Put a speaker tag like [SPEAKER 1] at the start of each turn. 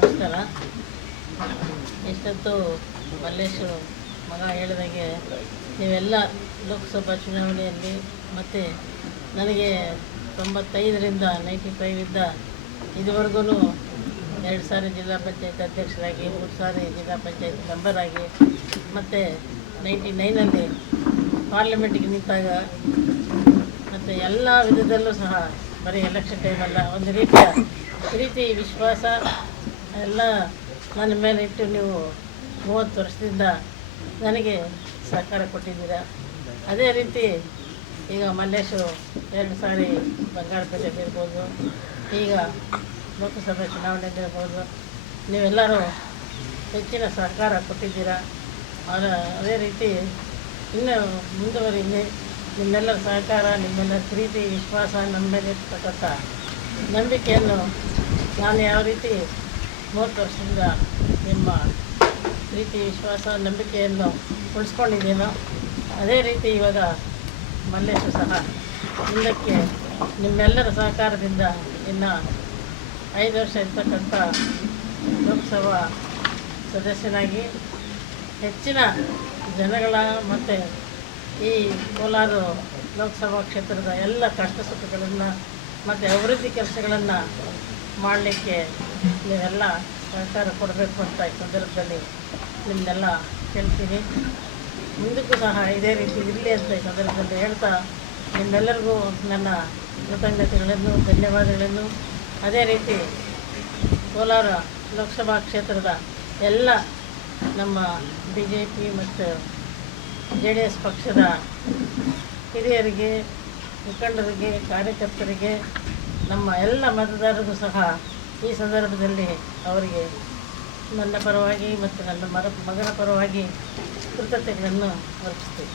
[SPEAKER 1] ನಮಸ್ಕಾರ. ಎಷ್ಟೊತ್ತು ಮಲ್ಲೇಶ್ವರು ಮಗ ಹೇಳಿದಾಗೆ ನೀವೆಲ್ಲ ಲೋಕಸಭಾ ಚುನಾವಣೆಯಲ್ಲಿ ಮತ್ತು ನನಗೆ ತೊಂಬತ್ತೈದರಿಂದ ನೈಂಟಿ ಇದ್ದ ಇದುವರೆಗೂ ಎರಡು ಸಾರಿ ಜಿಲ್ಲಾ ಪಂಚಾಯತ್ ಅಧ್ಯಕ್ಷರಾಗಿ, ಮೂರು ಸಾರಿ ಜಿಲ್ಲಾ ಪಂಚಾಯತ್ ಮೆಂಬರಾಗಿ ಮತ್ತು ನೈಂಟಿ ನೈನಲ್ಲಿ ಪಾರ್ಲಿಮೆಂಟ್ಗೆ ನಿಂತಾಗ ಮತ್ತು ಎಲ್ಲ ವಿಧದಲ್ಲೂ ಸಹ ಬರೀ ಎಲೆಕ್ಷನ್ ಟೈಮಲ್ಲ ಒಂದು ರೀತಿಯ ಪ್ರೀತಿ, ವಿಶ್ವಾಸ ಎಲ್ಲ ನನ್ನ ಮೇಲೆ ಇಟ್ಟು ನೀವು ಮೂವತ್ತು ವರ್ಷದಿಂದ ನನಗೆ ಸಹಕಾರ ಕೊಟ್ಟಿದ್ದೀರಾ? ಅದೇ ರೀತಿ ಈಗ ಮಲ್ಲೇಶು ಎರಡು ಸಾರಿ ಬಂಗಾರಪೇಟೆ ಇರ್ಬೋದು, ಈಗ ಲೋಕಸಭೆ ಚುನಾವಣೆಗಿರ್ಬೋದು ನೀವೆಲ್ಲರೂ ಹೆಚ್ಚಿನ ಸಹಕಾರ ಕೊಟ್ಟಿದ್ದೀರಾ? ಅದೇ ರೀತಿ ಇನ್ನೂ ಮುಂದುವರಿಲಿ, ನಿಮ್ಮೆಲ್ಲರ ಸಹಕಾರ, ನಿಮ್ಮೆಲ್ಲರ ಪ್ರೀತಿ, ವಿಶ್ವಾಸ ನಮ್ಮ ಮೇಲೆ ಇರ್ತಕ್ಕಂಥ ನಂಬಿಕೆಯನ್ನು ನಾನು ಯಾವ ರೀತಿ ಮೂವತ್ತು ವರ್ಷದಿಂದ ನಿಮ್ಮ ಪ್ರೀತಿ, ವಿಶ್ವಾಸ, ನಂಬಿಕೆಯನ್ನು ಉಳಿಸ್ಕೊಂಡಿದ್ದೀನೋ, ಅದೇ ರೀತಿ ಇವಾಗ ಮಲ್ಲೇಶು ಸಹ ಮುಂದಕ್ಕೆ ನಿಮ್ಮೆಲ್ಲರ ಸಹಕಾರದಿಂದ ಇನ್ನು ಐದು ವರ್ಷ ಇರ್ತಕ್ಕಂಥ ಲೋಕಸಭಾ ಸದಸ್ಯನಾಗಿ ಹೆಚ್ಚಿನ ಜನಗಳ ಮತ್ತು ಈ ಕೋಲಾರ ಲೋಕಸಭಾ ಕ್ಷೇತ್ರದ ಎಲ್ಲ ಕಷ್ಟ ಸುಖಗಳನ್ನು ಮತ್ತು ಅಭಿವೃದ್ಧಿ ಕೆಲಸಗಳನ್ನು ಮಾಡಲಿಕ್ಕೆ ನೀವೆಲ್ಲ ಸಹಕಾರ ಕೊಡಬೇಕು ಅಂತ ಈ ಸಂದರ್ಭದಲ್ಲಿ ನಿಮ್ಮನ್ನೆಲ್ಲ ಕೇಳ್ತೀನಿ ಮುಂದಕ್ಕೂ ಸಹ ಇದೇ ರೀತಿ ಇರಲಿ ಅಂತ ಈ ಸಂದರ್ಭದಲ್ಲಿ ಹೇಳ್ತಾ ನಿಮ್ಮೆಲ್ಲರಿಗೂ ನನ್ನ ಕೃತಜ್ಞತೆಗಳನ್ನು, ಧನ್ಯವಾದಗಳನ್ನು. ಅದೇ ರೀತಿ ಕೋಲಾರ ಲೋಕಸಭಾ ಕ್ಷೇತ್ರದ ಎಲ್ಲ ನಮ್ಮ ಬಿ ಜೆ ಪಿ ಮತ್ತು ಜೆ ಡಿ ಎಸ್ ಪಕ್ಷದ ಹಿರಿಯರಿಗೆ ಮುಖಂಡರಿಗೆ, ಕಾರ್ಯಕರ್ತರಿಗೆ, ನಮ್ಮ ಎಲ್ಲ ಮತದಾರರಿಗೂ ಸಹ ಈ ಸಂದರ್ಭದಲ್ಲಿ ಅವರಿಗೆ ನನ್ನ ಪರವಾಗಿ ಮತ್ತು ನನ್ನ ಮರ ಮಗನ ಪರವಾಗಿ ಕೃತಜ್ಞತೆಗಳನ್ನು ಅರ್ಪಿಸ್ತೀನಿ.